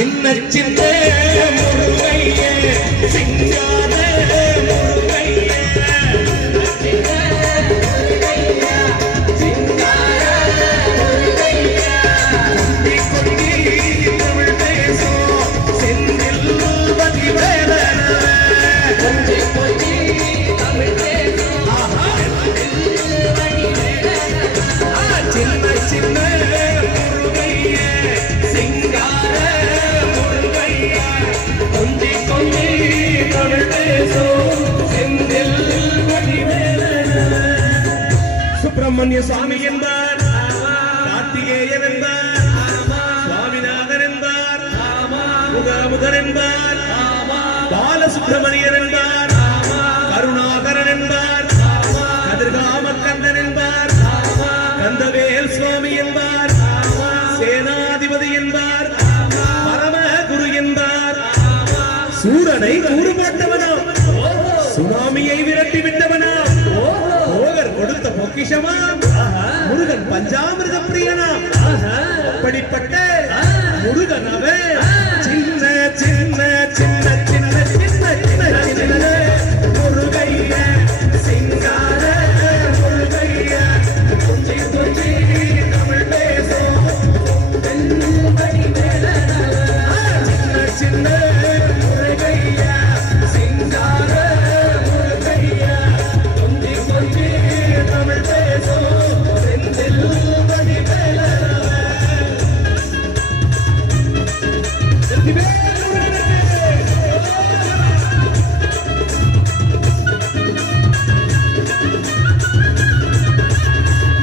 சின்ன சின்ன முருகையே சிங்கார முருகையே சுப்பிரமணிய சுவாமி என்பார், கார்த்திகேயன் என்பார், சுவாமிநாதன் என்பார், முகமுகன் என்பார், பாலசுப்பிரமணியன் என்பார், கருணாகரன் என்பார், கதிர்காமக்கந்தன் என்பார், கந்தவேல் சுவாமி என்பார், சேனாதிபதி என்பார், பரமகுரு என்பார், சூரனை கூறு போட்டவனாம், சுனாமியை விரட்டி விட்டவனா, கொடுத்த பொக்கிஷமா, முருகன் பஞ்சாமிர்த பிரியனா, அப்படிப்பட்ட முருகன் அவன் சின்ன சின்ன சின்ன சின்ன சின்ன சின்ன சின்ன முருகைய சிங்கார முருகைய கொஞ்சி கொஞ்சி தமிழ் பேசும் சின்ன சின்ன முருகைய சிங்கார முருகைய கொஞ்சி கொஞ்சி தமிழ் பேசும் செந்தில்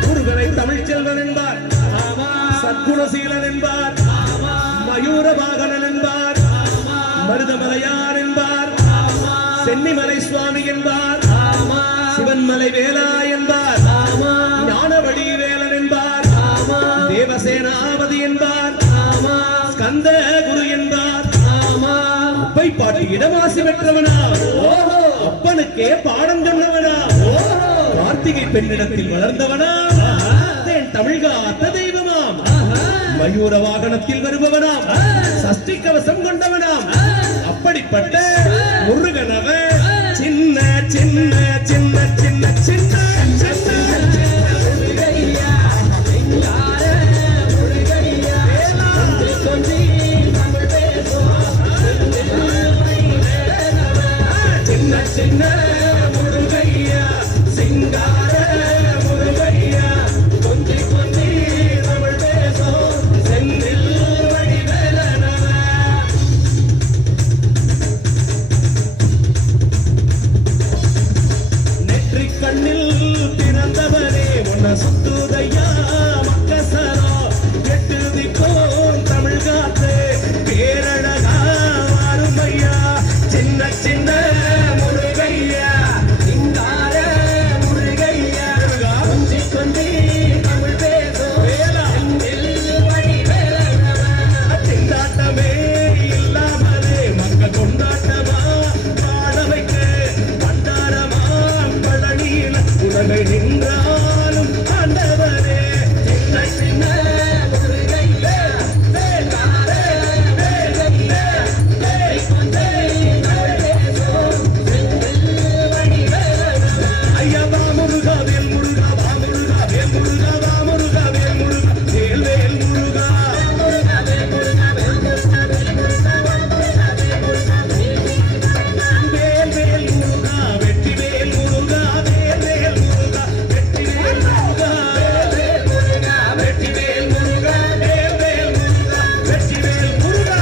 முருகனை தமிழ்ச்செல்வன் என்பார், சத்குணசீலன் என்பார், மயூரவாகனன் என்பார், மருதமலையார் என்பார், சென்னிமலை சுவாமி என்பார், சிவன்மலை வேலா என்பார், ஞானவடி வேலன் என்பார், தேவசேனாபதி என்பார், ஸ்கந்த குரு என்பார், அப்பை பாட்டு இடமாசி பெற்றவனா, அப்பனுக்கே பாடம் சொன்னவனா, கார்த்திகை பெண்ணிடத்தில் வளர்ந்தவனா, தமிழ் காத்த தெய்வமாம், மயூர வாகனத்தில் வருபவனாம், சஷ்டி கவசம் கொண்டவனாம், அப்படிப்பட்ட முருகனவன் சின்ன சின்ன சின்ன சின்ன சின்ன சின்ன முருகையா சிங்கார முருகையா கொஞ்சி கொஞ்சி தமிழ் பேசும் செந்தில் வடிவேலனா. நெற்றிக் கண்ணில் பிறந்தவனே உன்னை சுத்துதையா மக்கசரோ எட்டு திக்கும் தமிழ் காத்து பேரழகா அருமையா சின்ன சின்ன நின்றாலும் ஆண்டவரே சின்ன சின்ன ஐயா வா முருகா வேல் முருகா வா முருகா வேல் முருகா வா முருகா வேல் முருகா வேல் வேல் முருகா வேல் வேல் முருகா வெற்றி வேல் முருகா வேல் வேல் முருகா வெற்றி வேல் முருகா வெற்றி வேல் முருகா வேல் வேல் முருகா வெற்றி வேல் முருகா.